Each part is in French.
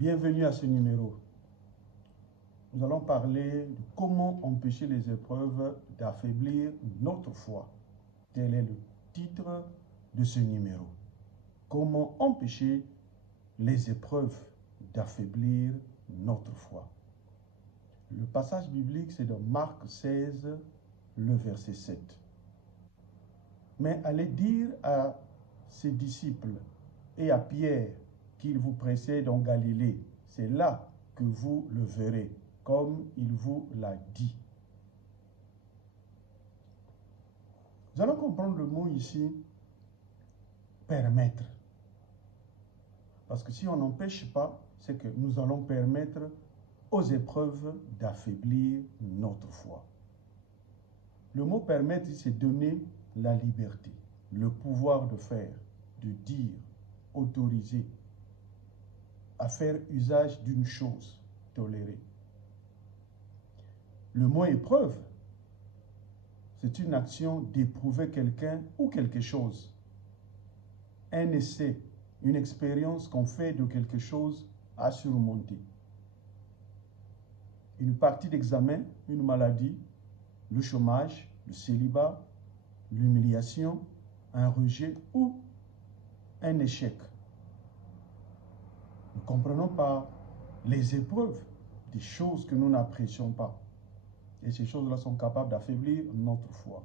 Bienvenue à ce numéro. Nous allons parler de comment empêcher les épreuves d'affaiblir notre foi. Tel est le titre de ce numéro. Comment empêcher les épreuves d'affaiblir notre foi. Le passage biblique, c'est dans Marc 16, le verset 7. Mais allez dire à ses disciples et à Pierre qu'il vous précède en Galilée. C'est là que vous le verrez, comme il vous l'a dit. Nous allons comprendre le mot ici, permettre. Parce que si on n'empêche pas, c'est que nous allons permettre aux épreuves d'affaiblir notre foi. Le mot permettre, c'est donner la liberté, le pouvoir de faire, de dire, autoriser, à faire usage d'une chose, tolérée. Le mot épreuve, c'est une action d'éprouver quelqu'un ou quelque chose. Un essai, une expérience qu'on fait de quelque chose à surmonter. Une partie d'examen, une maladie, le chômage, le célibat, l'humiliation, un rejet ou un échec. Nous comprenons par les épreuves des choses que nous n'apprécions pas. Et ces choses-là sont capables d'affaiblir notre foi.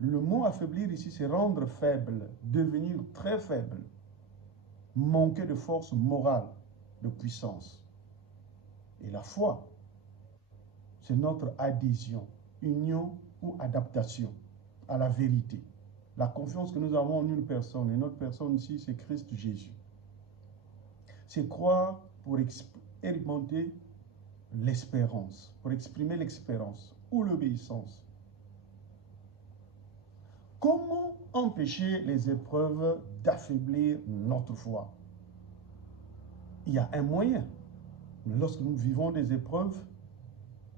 Le mot affaiblir ici, c'est rendre faible, devenir très faible, manquer de force morale, de puissance. Et la foi, c'est notre adhésion, union ou adaptation à la vérité. La confiance que nous avons en une personne, et notre personne ici, c'est Christ Jésus. C'est croire pour expérimenter l'espérance, pour exprimer l'espérance ou l'obéissance. Comment empêcher les épreuves d'affaiblir notre foi? Il y a un moyen. Lorsque nous vivons des épreuves,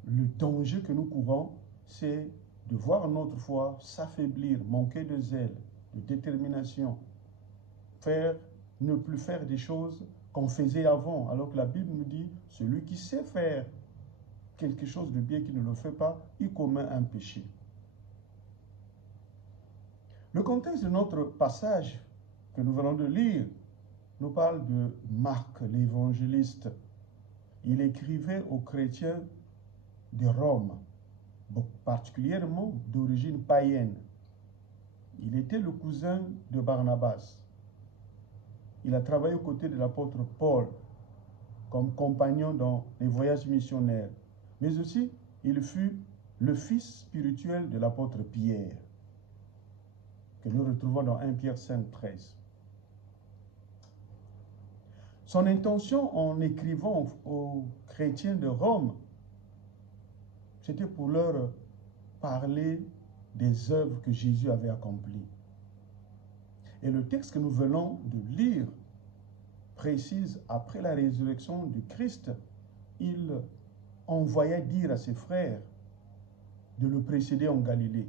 le danger que nous courons, c'est de voir notre foi s'affaiblir, manquer de zèle, de détermination, ne plus faire des choses qu'on faisait avant. Alors que la Bible nous dit, celui qui sait faire quelque chose de bien qui ne le fait pas, il commet un péché. Le contexte de notre passage que nous venons de lire nous parle de Marc, l'évangéliste. Il écrivait aux chrétiens de Rome, particulièrement d'origine païenne. Il était le cousin de Barnabas. Il a travaillé aux côtés de l'apôtre Paul comme compagnon dans les voyages missionnaires. Mais aussi, il fut le fils spirituel de l'apôtre Pierre, que nous retrouvons dans 1 Pierre 5, 13. Son intention en écrivant aux chrétiens de Rome, c'était pour leur parler des œuvres que Jésus avait accomplies. Et le texte que nous venons de lire précise, après la résurrection du Christ, il envoya dire à ses frères de le précéder en Galilée.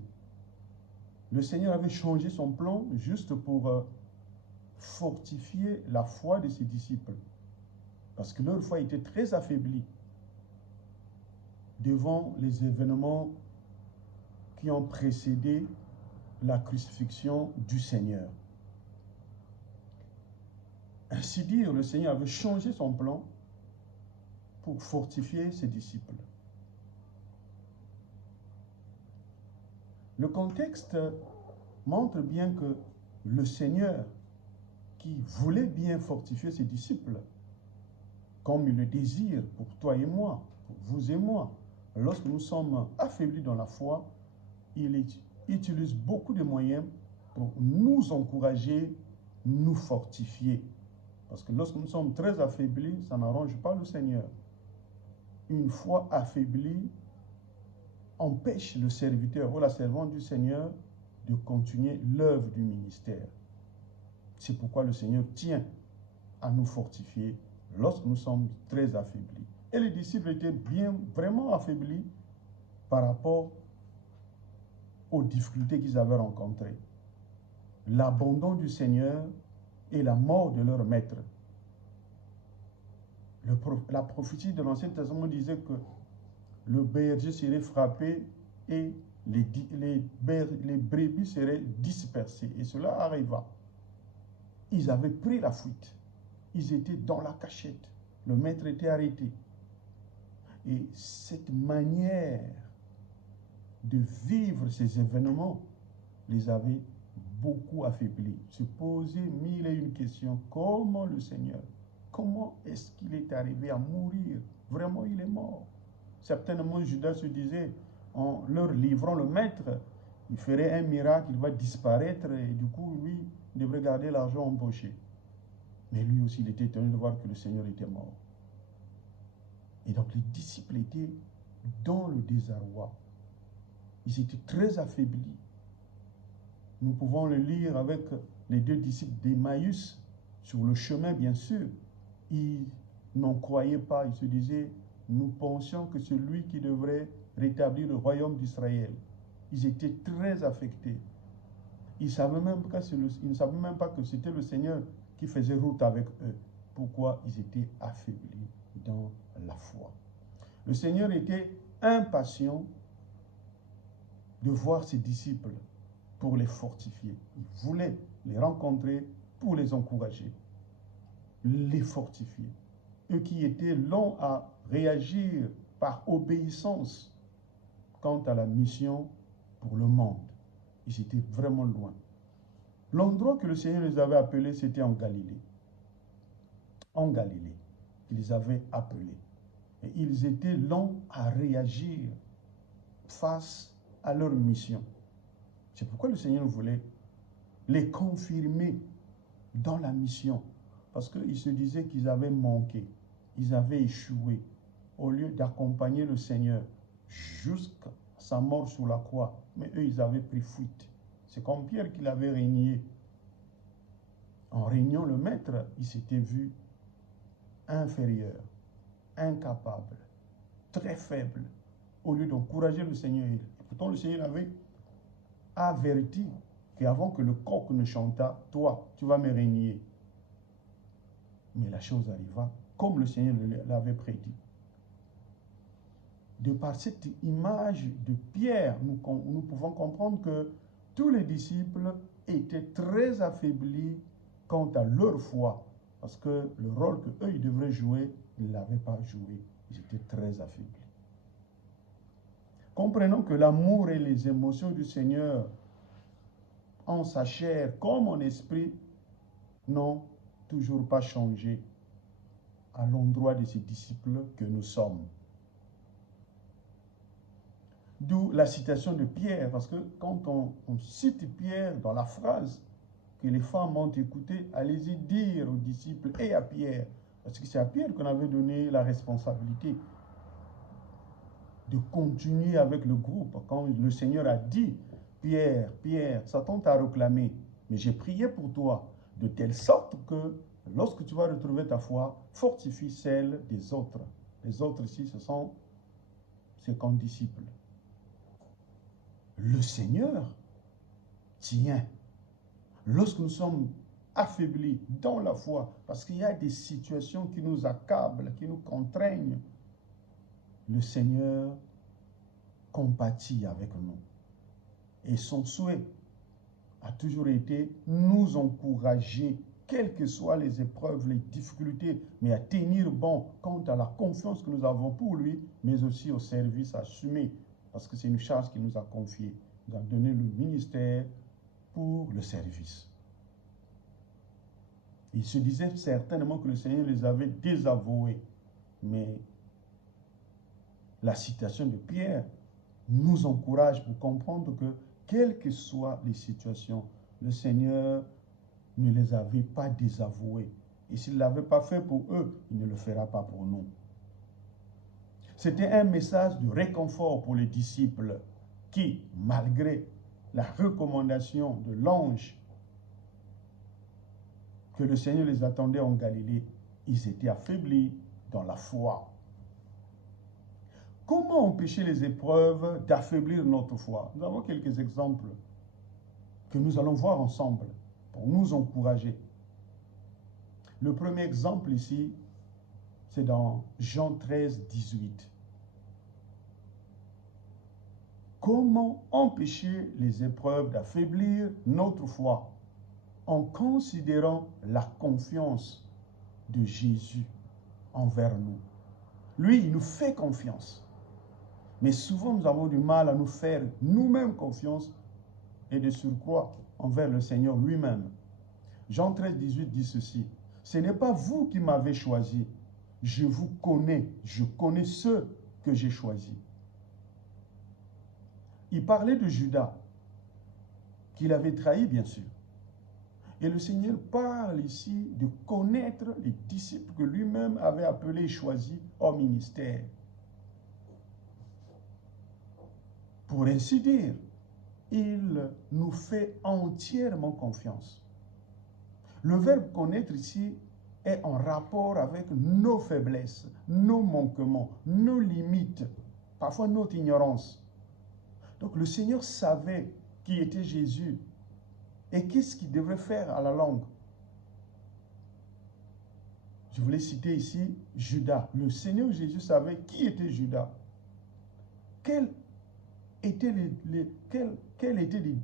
Le Seigneur avait changé son plan juste pour fortifier la foi de ses disciples. Parce que leur foi était très affaiblie devant les événements qui ont précédé la crucifixion du Seigneur. Ainsi dire, le Seigneur avait changé son plan pour fortifier ses disciples. Le contexte montre bien que le Seigneur, qui voulait bien fortifier ses disciples, comme il le désire pour toi et moi, pour vous et moi, lorsque nous sommes affaiblis dans la foi, il utilise beaucoup de moyens pour nous encourager, nous fortifier. Parce que lorsque nous sommes très affaiblis, ça n'arrange pas le Seigneur. Une foi affaiblie empêche le serviteur ou la servante du Seigneur de continuer l'œuvre du ministère. C'est pourquoi le Seigneur tient à nous fortifier lorsque nous sommes très affaiblis. Et les disciples étaient vraiment affaiblis par rapport aux difficultés qu'ils avaient rencontrées. L'abandon du Seigneur et la mort de leur maître. La prophétie de l'Ancien Testament disait que le berger serait frappé et les brebis seraient dispersées. Et cela arriva. Ils avaient pris la fuite. Ils étaient dans la cachette. Le maître était arrêté. Et cette manière de vivre ces événements les avait beaucoup affaiblis. Se poser mille et une questions. Comment le Seigneur, comment est-ce qu'il est arrivé à mourir? Vraiment, il est mort. Certainement, Judas se disait, en leur livrant le maître, il ferait un miracle, il va disparaître, et du coup, lui, il devrait garder l'argent empoché. Mais lui aussi, il était étonné de voir que le Seigneur était mort. Et donc, les disciples étaient dans le désarroi. Ils étaient très affaiblis. Nous pouvons le lire avec les deux disciples d'Emmaüs, sur le chemin, bien sûr. Ils n'en croyaient pas, ils se disaient, nous pensions que c'est lui qui devrait rétablir le royaume d'Israël. Ils étaient très affectés. Ils ne savaient même pas que c'était le Seigneur qui faisait route avec eux. Pourquoi ils étaient affaiblis dans la foi. Le Seigneur était impatient de voir ses disciples pour les fortifier. Il voulait les rencontrer pour les encourager, les fortifier. Eux qui étaient longs à réagir par obéissance quant à la mission pour le monde. Ils étaient vraiment loin. L'endroit que le Seigneur les avait appelés, c'était en Galilée. En Galilée, il les avait appelés. Et ils étaient longs à réagir face à leur mission. C'est pourquoi le Seigneur voulait les confirmer dans la mission. Parce qu'ils se disaient qu'ils avaient manqué, ils avaient échoué. Au lieu d'accompagner le Seigneur jusqu'à sa mort sur la croix, mais eux, ils avaient pris fuite. C'est comme Pierre qui l'avait régné. En régnant le Maître, il s'était vu inférieur, incapable, très faible, au lieu d'encourager le Seigneur. Et pourtant, le Seigneur avait averti qu'avant que le coq ne chantât, toi, tu vas me régner. Mais la chose arriva comme le Seigneur l'avait prédit. De par cette image de Pierre, nous pouvons comprendre que tous les disciples étaient très affaiblis quant à leur foi, parce que le rôle qu'eux, ils devraient jouer, ils ne l'avaient pas joué. Ils étaient très affaiblis. Comprenons que l'amour et les émotions du Seigneur en sa chair comme en esprit n'ont toujours pas changé à l'endroit de ces disciples que nous sommes. D'où la citation de Pierre, parce que quand on cite Pierre dans la phrase que les femmes ont écoutée, allez-y dire aux disciples et à Pierre, parce que c'est à Pierre qu'on avait donné la responsabilité de continuer avec le groupe. Quand le Seigneur a dit, Pierre, Pierre, Satan t'a réclamé, mais j'ai prié pour toi, de telle sorte que lorsque tu vas retrouver ta foi, fortifie celle des autres. Les autres ici, ce sont ses condisciples. Le Seigneur tient. Lorsque nous sommes affaiblis dans la foi, parce qu'il y a des situations qui nous accablent, qui nous contraignent, le Seigneur compatit avec nous. Et son souhait a toujours été nous encourager, quelles que soient les épreuves, les difficultés, mais à tenir bon quant à la confiance que nous avons pour lui, mais aussi au service assumé, parce que c'est une charge qu'il nous a confiée. Il nous a donné le ministère pour le service. Il se disait certainement que le Seigneur les avait désavoués, mais la citation de Pierre nous encourage pour comprendre que, quelles que soient les situations, le Seigneur ne les avait pas désavoués. Et s'il ne l'avait pas fait pour eux, il ne le fera pas pour nous. C'était un message de réconfort pour les disciples qui, malgré la recommandation de l'ange que le Seigneur les attendait en Galilée, ils étaient affaiblis dans la foi. Comment empêcher les épreuves d'affaiblir notre foi? Nous avons quelques exemples que nous allons voir ensemble pour nous encourager. Le premier exemple ici, C'est dans Jean 13, 18. Comment empêcher les épreuves d'affaiblir notre foi en considérant la confiance de Jésus envers nous? Lui, il nous fait confiance. Mais souvent, nous avons du mal à nous faire nous-mêmes confiance et de surcroît envers le Seigneur lui-même. Jean 13, 18 dit ceci. Ce n'est pas vous qui m'avez choisi. Je vous connais. Je connais ceux que j'ai choisis. Il parlait de Judas, qu'il avait trahi, bien sûr. Et le Seigneur parle ici de connaître les disciples que lui-même avait appelés et choisis au ministère. Pour ainsi dire, il nous fait entièrement confiance. Le verbe connaître ici est en rapport avec nos faiblesses, nos manquements, nos limites, parfois notre ignorance. Donc le Seigneur savait qui était Jésus et qu'est-ce qu'il devrait faire à la longue. Je voulais citer ici Judas. Le Seigneur Jésus savait qui était Judas. Quelles étaient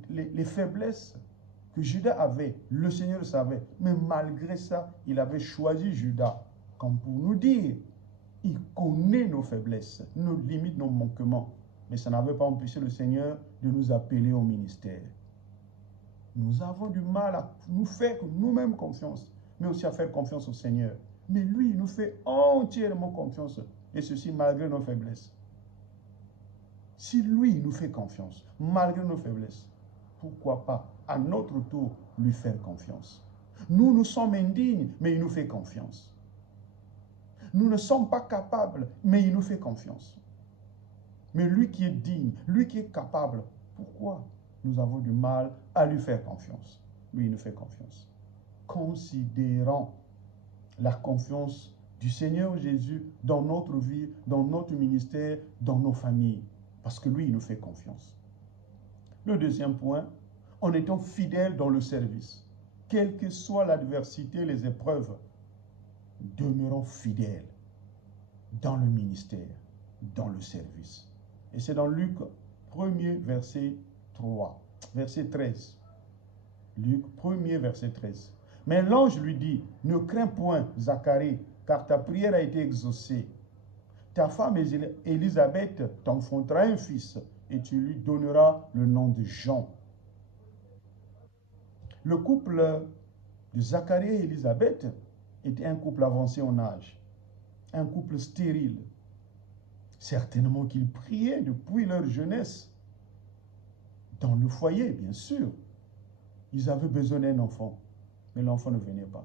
les faiblesses que Judas avait. Le Seigneur le savait. Mais malgré ça, il avait choisi Judas comme pour nous dire, il connaît nos faiblesses, nos limites, nos manquements. Mais ça n'avait pas empêché le Seigneur de nous appeler au ministère. Nous avons du mal à nous faire nous-mêmes confiance, mais aussi à faire confiance au Seigneur. Mais lui, il nous fait entièrement confiance, et ceci malgré nos faiblesses. Si lui, il nous fait confiance, malgré nos faiblesses, pourquoi pas, à notre tour, lui faire confiance? Nous sommes indignes, mais il nous fait confiance. Nous ne sommes pas capables, mais il nous fait confiance. Mais lui qui est digne, lui qui est capable, pourquoi nous avons du mal à lui faire confiance? Lui, il nous fait confiance. Considérons la confiance du Seigneur Jésus dans notre vie, dans notre ministère, dans nos familles. Parce que lui, il nous fait confiance. Le deuxième point, en étant fidèles dans le service. Quelle que soit l'adversité, les épreuves, demeurons fidèles dans le ministère, dans le service. Et c'est dans Luc 1er, verset 13. Luc 1er, verset 13. Mais l'ange lui dit, ne crains point, Zacharie, car ta prière a été exaucée. Ta femme Élisabeth t'enfantera un fils, et tu lui donneras le nom de Jean. Le couple de Zacharie et Élisabeth était un couple avancé en âge, un couple stérile. Certainement qu'ils priaient depuis leur jeunesse, dans le foyer, bien sûr. Ils avaient besoin d'un enfant, mais l'enfant ne venait pas.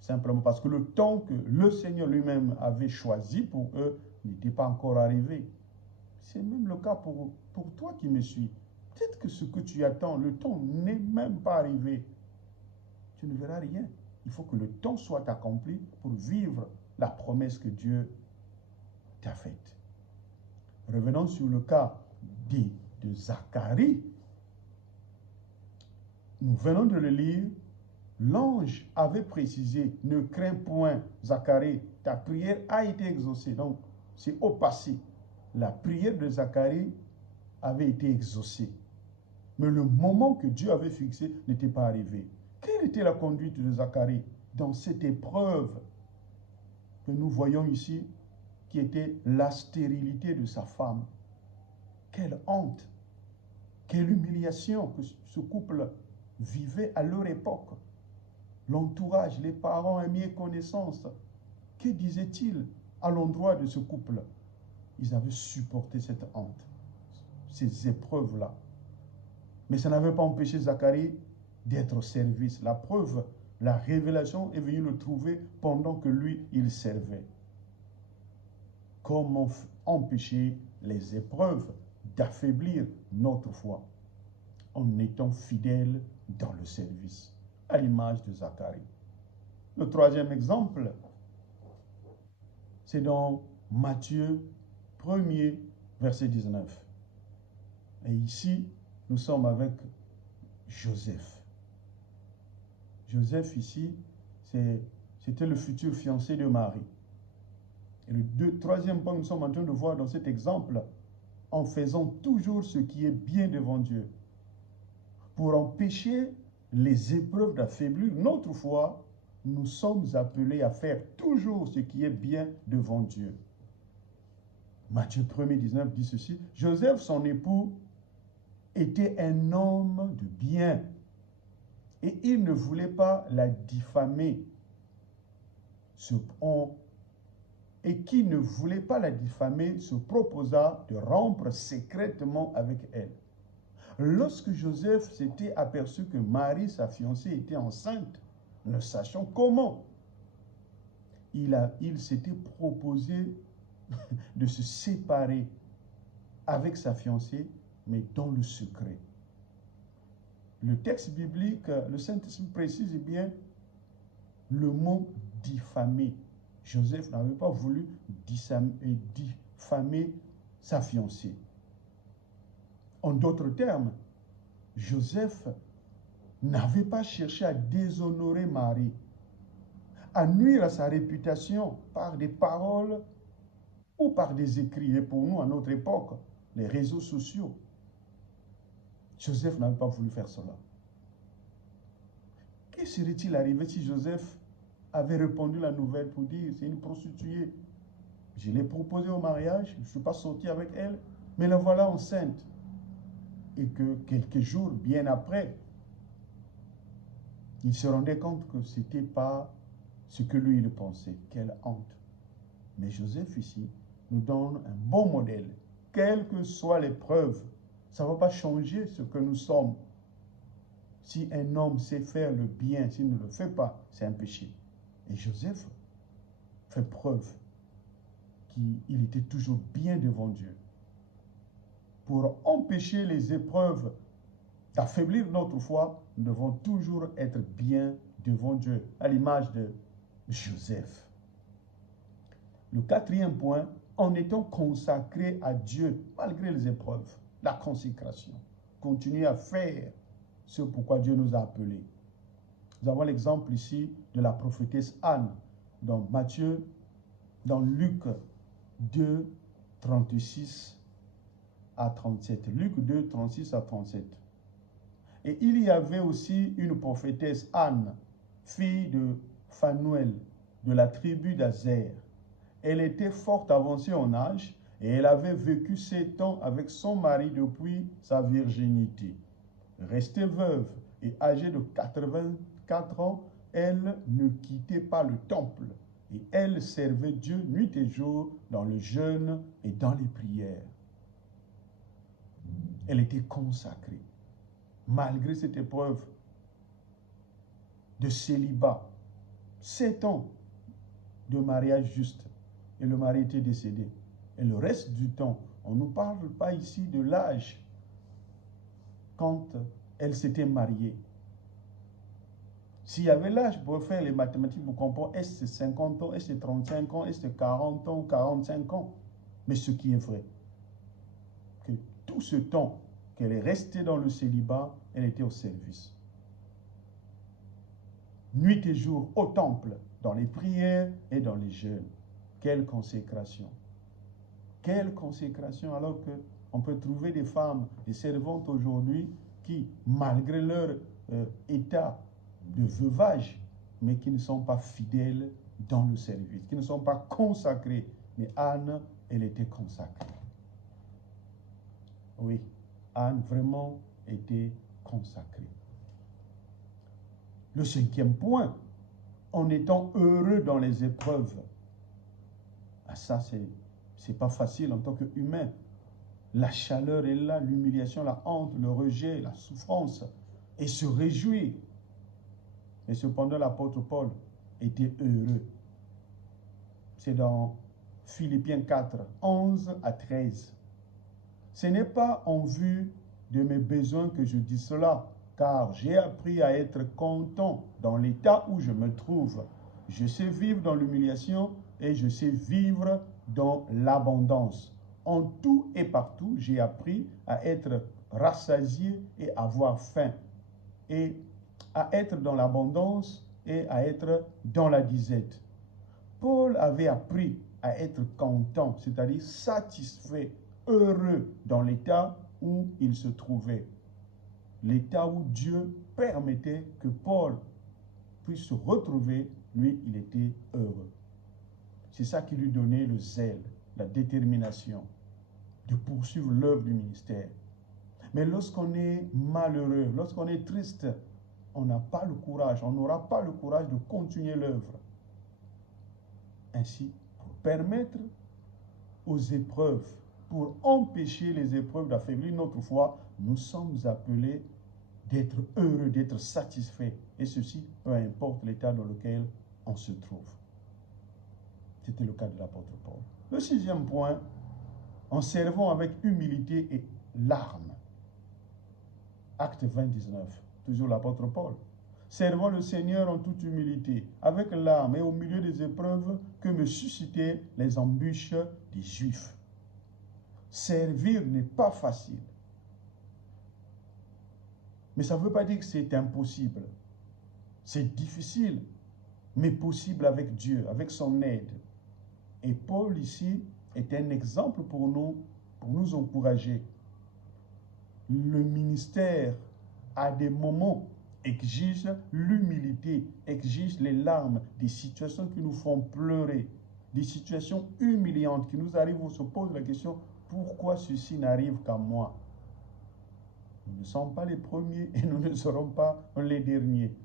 Simplement parce que le temps que le Seigneur lui-même avait choisi pour eux n'était pas encore arrivé. C'est même le cas pour toi qui me suis. Peut-être que ce que tu attends, le temps n'est même pas arrivé. Tu ne verras rien. Il faut que le temps soit accompli pour vivre la promesse que Dieu t'a faite. Revenons sur le cas de Zacharie. Nous venons de le lire. L'ange avait précisé, ne crains point, Zacharie, ta prière a été exaucée. Donc, c'est au passé. La prière de Zacharie avait été exaucée. Mais le moment que Dieu avait fixé n'était pas arrivé. Quelle était la conduite de Zacharie dans cette épreuve que nous voyons ici, qui était la stérilité de sa femme? Quelle honte, quelle humiliation que ce couple vivait à leur époque. L'entourage, les parents, amis et connaissances, que disaient-ils à l'endroit de ce couple? Ils avaient supporté cette honte, ces épreuves-là. Mais ça n'avait pas empêché Zacharie d'être au service. La preuve, la révélation est venue le trouver pendant que lui, il servait. Comment empêcher les épreuves d'affaiblir notre foi en étant fidèles dans le service, à l'image de Zacharie? Le troisième exemple, c'est dans Matthieu 1er, verset 19. Et ici, nous sommes avec Joseph. Joseph ici, c'était le futur fiancé de Marie. Et le troisième point que nous sommes en train de voir dans cet exemple, en faisant toujours ce qui est bien devant Dieu, pour empêcher les épreuves d'affaiblir notre foi, nous sommes appelés à faire toujours ce qui est bien devant Dieu. Matthieu 1er 19 dit ceci, Joseph, son époux, était un homme de bien et il ne voulait pas la diffamer. Et qui ne voulait pas la diffamer se proposa de rompre secrètement avec elle. Lorsque Joseph s'était aperçu que Marie, sa fiancée, était enceinte, ne sachant comment, il s'était proposé de se séparer avec sa fiancée, mais dans le secret. Le texte biblique, le Saint-Esprit précise bien le mot diffamer. Joseph n'avait pas voulu diffamer sa fiancée. En d'autres termes, Joseph n'avait pas cherché à déshonorer Marie, à nuire à sa réputation par des paroles ou par des écrits. Et pour nous, à notre époque, les réseaux sociaux, Joseph n'avait pas voulu faire cela. Que serait-il arrivé si Joseph avait répondu la nouvelle pour dire, c'est une prostituée. Je l'ai proposée au mariage, je ne suis pas sorti avec elle, mais la voilà enceinte. Et que quelques jours bien après, il se rendait compte que ce n'était pas ce que lui il pensait. Quelle honte. Mais Joseph ici nous donne un bon modèle. Quelles que soient les preuves, ça ne va pas changer ce que nous sommes. Si un homme sait faire le bien, s'il ne le fait pas, c'est un péché. Et Joseph fait preuve qu'il était toujours bien devant Dieu. Pour empêcher les épreuves d'affaiblir notre foi, nous devons toujours être bien devant Dieu, à l'image de Joseph. Le quatrième point, en étant consacré à Dieu, malgré les épreuves, la consécration. Continuer à faire ce pourquoi Dieu nous a appelés. Nous avons l'exemple ici de la prophétesse Anne, dans Luc 2, 36 à 37. Luc 2, 36 à 37. Et il y avait aussi une prophétesse Anne, fille de Phanuel, de la tribu d'Azer. Elle était fort avancée en âge et elle avait vécu 7 ans avec son mari depuis sa virginité. Restée veuve et âgée de 84 ans, elle ne quittait pas le temple et elle servait Dieu nuit et jour dans le jeûne et dans les prières. Elle était consacrée. Malgré cette épreuve de célibat, 7 ans de mariage juste, et le mari était décédé. Et le reste du temps, on ne nous parle pas ici de l'âge quand elle s'était mariée. S'il y avait l'âge pour faire les mathématiques, vous comprenez, est-ce 50 ans, est-ce 35 ans, est-ce 40 ans, 45 ans? Mais ce qui est vrai, que tout ce temps qu'elle est restée dans le célibat, elle était au service. Nuit et jour au temple, dans les prières et dans les jeûnes. Quelle consécration! Quelle consécration, alors qu'on peut trouver des femmes, des servantes aujourd'hui qui, malgré leur état de veuvage, mais qui ne sont pas fidèles dans le service, qui ne sont pas consacrées. Mais Anne, elle était consacrée. Oui, Anne vraiment était consacrée. Le 5e point, en étant heureux dans les épreuves. Ah, ça, c'est pas facile en tant qu'humain. La chaleur est là, l'humiliation, la honte, le rejet, la souffrance, et se réjouir. Et cependant, l'apôtre Paul était heureux. C'est dans Philippiens 4, 11 à 13. Ce n'est pas en vue de mes besoins que je dis cela, car j'ai appris à être content dans l'état où je me trouve. Je sais vivre dans l'humiliation et je sais vivre dans l'abondance. En tout et partout, j'ai appris à être rassasié et avoir faim, et à être dans l'abondance et à être dans la disette. Paul avait appris à être content, c'est-à-dire satisfait, heureux dans l'état où il se trouvait. L'état où Dieu permettait que Paul puisse se retrouver, lui, il était heureux. C'est ça qui lui donnait le zèle, la détermination de poursuivre l'œuvre du ministère. Mais lorsqu'on est malheureux, lorsqu'on est triste, on n'a pas le courage, on n'aura pas le courage de continuer l'œuvre. Ainsi, pour permettre aux épreuves, pour empêcher les épreuves d'affaiblir notre foi, nous sommes appelés d'être heureux, d'être satisfaits. Et ceci, peu importe l'état dans lequel on se trouve. C'était le cas de l'apôtre Paul. Le sixième point, en servant avec humilité et larmes. Acte 20, 19, toujours l'apôtre Paul. Servant le Seigneur en toute humilité, avec larmes et au milieu des épreuves que me suscitaient les embûches des Juifs. Servir n'est pas facile. Mais ça ne veut pas dire que c'est impossible. C'est difficile, mais possible avec Dieu, avec son aide. Et Paul ici est un exemple pour nous encourager. Le ministère, à des moments, exige l'humilité, exige les larmes, des situations qui nous font pleurer, des situations humiliantes qui nous arrivent, on se pose la question, pourquoi ceci n'arrive qu'à moi? Nous ne sommes pas les premiers et nous ne serons pas les derniers.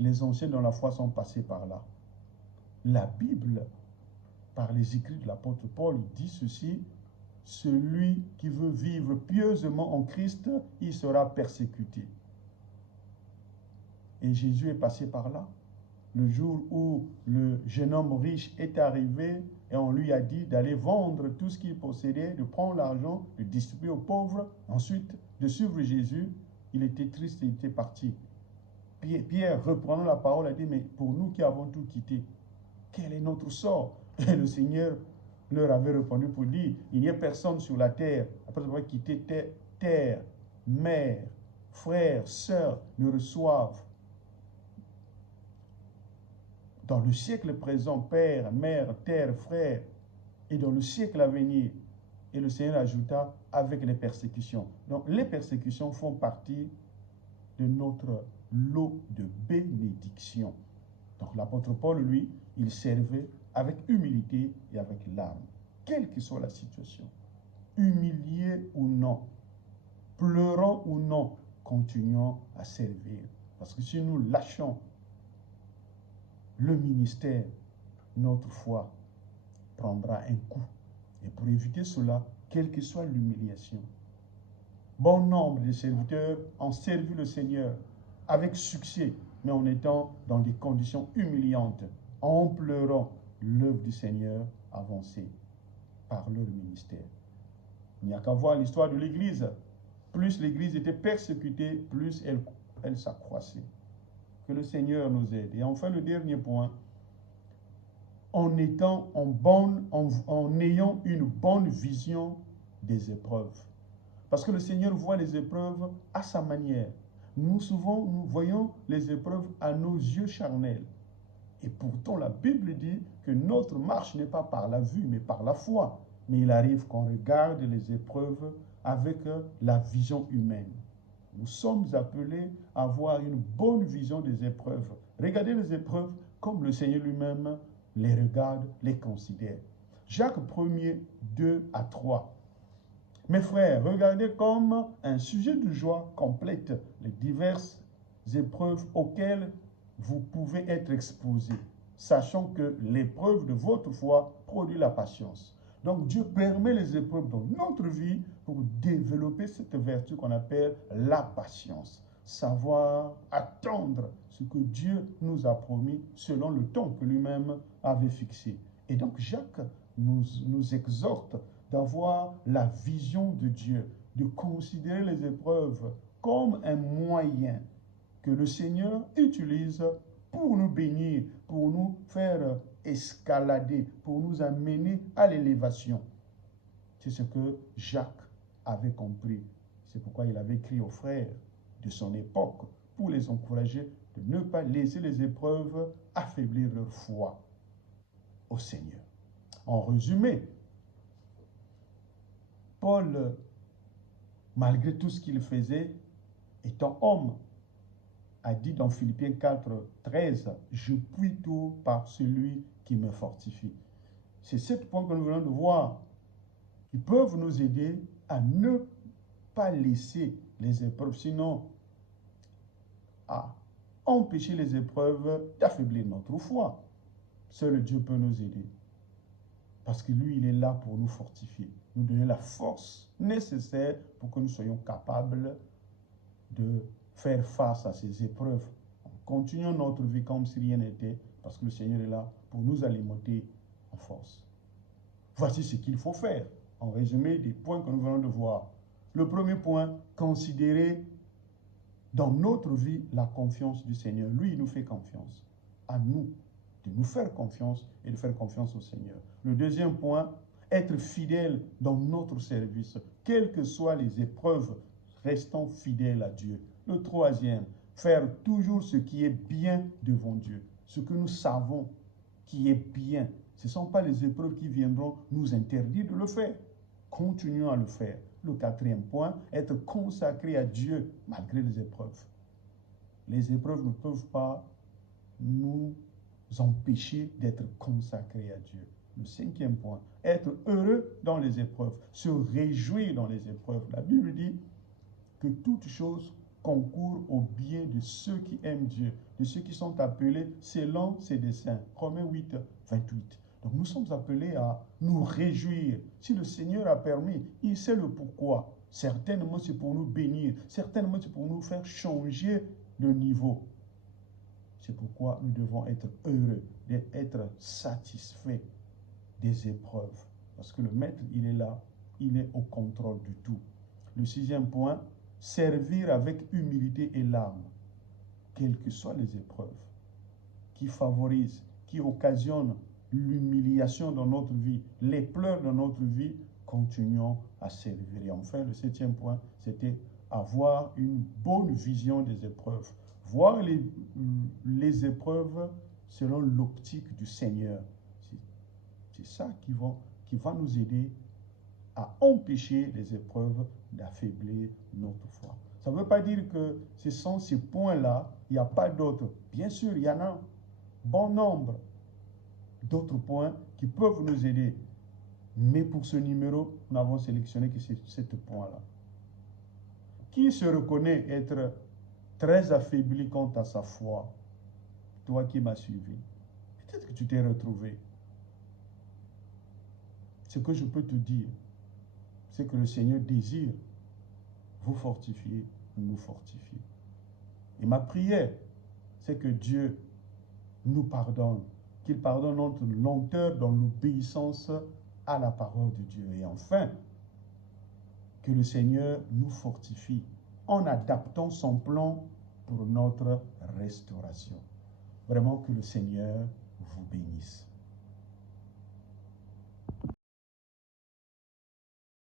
Les anciens dans la foi sont passés par là. La Bible, par les écrits de l'apôtre Paul, dit ceci, celui qui veut vivre pieusement en Christ, il sera persécuté. Et Jésus est passé par là. Le jour où le jeune homme riche est arrivé et on lui a dit d'aller vendre tout ce qu'il possédait, de prendre l'argent, de distribuer aux pauvres, ensuite de suivre Jésus, il était triste et il était parti. Pierre, reprenant la parole, a dit, mais pour nous qui avons tout quitté, quel est notre sort? Et le Seigneur leur avait répondu pour dire, il n'y a personne sur la terre, après avoir quitté terre, mère, frères, sœurs, ne reçoivent dans le siècle présent, père, mère, terre, frère, et dans le siècle à venir. Et le Seigneur ajouta, avec les persécutions. Donc les persécutions font partie de notre lot de bénédiction. Donc l'apôtre Paul, lui, il servait avec humilité et avec larmes, quelle que soit la situation. Humilié ou non, pleurant ou non, continuons à servir. Parce que si nous lâchons le ministère, notre foi prendra un coup. Et pour éviter cela, quelle que soit l'humiliation, bon nombre de serviteurs ont servi le Seigneur avec succès, mais en étant dans des conditions humiliantes, en pleurant l'œuvre du Seigneur avancer par leur ministère. Il n'y a qu'à voir l'histoire de l'Église. Plus l'Église était persécutée, plus elle s'accroissait. Que le Seigneur nous aide. Et enfin, le dernier point, en ayant une bonne vision des épreuves. Parce que le Seigneur voit les épreuves à sa manière. Nous, souvent, nous voyons les épreuves à nos yeux charnels. Et pourtant, la Bible dit que notre marche n'est pas par la vue, mais par la foi. Mais il arrive qu'on regarde les épreuves avec la vision humaine. Nous sommes appelés à avoir une bonne vision des épreuves. Regardez les épreuves comme le Seigneur lui-même les regarde, les considère. Jacques 1er, 2 à 3. Mes frères, regardez comme un sujet de joie complète les diverses épreuves auxquelles vous pouvez être exposés, sachant que l'épreuve de votre foi produit la patience. Donc Dieu permet les épreuves dans notre vie pour développer cette vertu qu'on appelle la patience. Savoir attendre ce que Dieu nous a promis selon le temps que lui-même avait fixé. Et donc Jacques nous exhorte d'avoir la vision de Dieu, de considérer les épreuves comme un moyen que le Seigneur utilise pour nous bénir, pour nous faire escalader, pour nous amener à l'élévation. C'est ce que Jacques avait compris. C'est pourquoi il avait écrit aux frères de son époque pour les encourager de ne pas laisser les épreuves affaiblir leur foi au Seigneur. En résumé, Paul, malgré tout ce qu'il faisait, étant homme, a dit dans Philippiens 4, 13, « Je puis tout par celui qui me fortifie. » C'est ce point que nous venons de voir qui peuvent nous aider à ne pas laisser les épreuves, sinon à empêcher les épreuves d'affaiblir notre foi. Seul Dieu peut nous aider. Parce que lui, il est là pour nous fortifier, nous donner la force nécessaire pour que nous soyons capables de faire face à ces épreuves. Continuons notre vie comme si rien n'était, parce que le Seigneur est là pour nous alimenter en force. Voici ce qu'il faut faire. En résumé, des points que nous venons de voir. Le premier point, considérer dans notre vie la confiance du Seigneur. Lui, il nous fait confiance. À nous de nous faire confiance et de faire confiance au Seigneur. Le deuxième point, être fidèle dans notre service. Quelles que soient les épreuves, restons fidèles à Dieu. Le troisième, faire toujours ce qui est bien devant Dieu. Ce que nous savons qui est bien. Ce ne sont pas les épreuves qui viendront nous interdire de le faire. Continuons à le faire. Le quatrième point, être consacré à Dieu malgré les épreuves. Les épreuves ne peuvent pas nous empêcher d'être consacrés à Dieu. Le cinquième point, être heureux dans les épreuves, se réjouir dans les épreuves. La Bible dit que toute chose concourt au bien de ceux qui aiment Dieu, de ceux qui sont appelés selon ses desseins. Romains 8, 28. Donc nous sommes appelés à nous réjouir. Si le Seigneur a permis, il sait le pourquoi. Certainement c'est pour nous bénir, certainement c'est pour nous faire changer de niveau. C'est pourquoi nous devons être heureux, être satisfaits des épreuves. Parce que le Maître, il est là, il est au contrôle du tout. Le sixième point, servir avec humilité et larmes, quelles que soient les épreuves, qui favorisent, qui occasionnent l'humiliation dans notre vie, les pleurs dans notre vie, continuons à servir. Et enfin, le septième point, c'était avoir une bonne vision des épreuves. Voir les épreuves selon l'optique du Seigneur. C'est ça qui va nous aider à empêcher les épreuves d'affaiblir notre foi. Ça ne veut pas dire que ce sont ces points-là, il n'y a pas d'autres. Bien sûr, il y en a un bon nombre d'autres points qui peuvent nous aider. Mais pour ce numéro, nous n'avons sélectionné que ce point-là. Qui se reconnaît être très affaibli quant à sa foi? Toi qui m'as suivi, peut-être que tu t'es retrouvé. Ce que je peux te dire, c'est que le Seigneur désire vous fortifier, nous fortifier. Et ma prière, c'est que Dieu nous pardonne, qu'il pardonne notre lenteur dans l'obéissance à la parole de Dieu. Et enfin, que le Seigneur nous fortifie en adaptant son plan pour notre restauration. Vraiment que le Seigneur vous bénisse.